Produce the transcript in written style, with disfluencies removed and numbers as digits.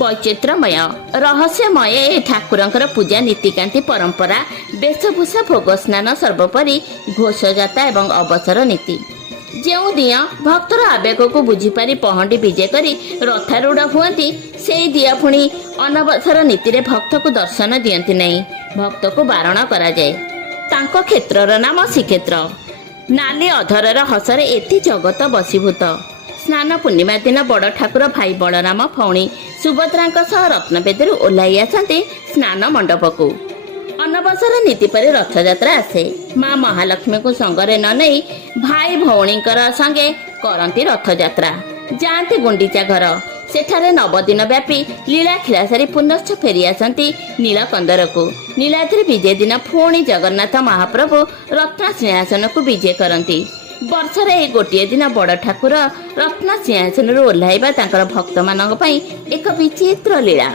ବୈଚିତ୍ର୍ୟମୟ ରହସ୍ୟମୟ ଏ ଠାକୁରଙ୍କର ପୂଜା ନୀତିକାନ୍ତି ପରମ୍ପରା ବେଶଭୂଷା ଭୋଗ ସ୍ନାନ ସର୍ବୋପରି ଘୋଷଯାତ୍ରା ଏବଂ ଅବସର ନୀତି। ଯେଉଁଦିନ ଭକ୍ତର ଆବେଗକୁ ବୁଝିପାରି ପହଣ୍ଡି ବିଜେ କରି ରଥାରୂଢ଼ ହୁଅନ୍ତି, ସେହି ଦିନ ପୁଣି ଅନବସର ନୀତିରେ ଭକ୍ତକୁ ଦର୍ଶନ ଦିଅନ୍ତି ନାହିଁ, ଭକ୍ତକୁ ବାରଣ କରାଯାଏ। ତାଙ୍କ କ୍ଷେତ୍ରର ନାମ ଶ୍ରୀକ୍ଷେତ୍ର। ନାଲି ଅଧରର ହସରେ ଏତେ ଜଗତ ବଶୀଭୂତ। ସ୍ନାନ ପୂର୍ଣ୍ଣିମା ଦିନ ବଡ଼ ଠାକୁର ଭାଇ ବଳରାମ ଭଉଣୀ ସୁଭଦ୍ରାଙ୍କ ସହ ରତ୍ନବେଦୀରୁ ଓହ୍ଲାଇ ଆସନ୍ତି ସ୍ନାନ ମଣ୍ଡପକୁ। ଅନବସର ନୀତି ପରେ ରଥଯାତ୍ରା ଆସେ। ମା ମହାଲକ୍ଷ୍ମୀଙ୍କୁ ସଙ୍ଗରେ ନ ନେଇ ଭାଇ ଭଉଣୀଙ୍କର ସଙ୍ଗେ କରନ୍ତି ରଥଯାତ୍ରା। ଯାଆନ୍ତି ଗୁଣ୍ଡିଚା ଘର। ସେଠାରେ ନବଦିନ ବ୍ୟାପୀ ଲୀଳାଖିଳା ସାରି ପୁନଶ୍ଚ ଫେରି ଆସନ୍ତି ନୀଳକନ୍ଦରକୁ। ନୀଳାଦ୍ରି ବିଜେ ଦିନ ପୁଣି ଜଗନ୍ନାଥ ମହାପ୍ରଭୁ ରତ୍ନ ସିଂହାସନକୁ ବିଜେ କରନ୍ତି। ବର୍ଷରେ ଏହି ଗୋଟିଏ ଦିନ ବଡ଼ ଠାକୁର ରତ୍ନ ସିଂହାସନରୁ ଓହ୍ଲାଇବା ତାଙ୍କର ଭକ୍ତମାନଙ୍କ ପାଇଁ ଏକ ବିଚିତ୍ର ଲୀଳା।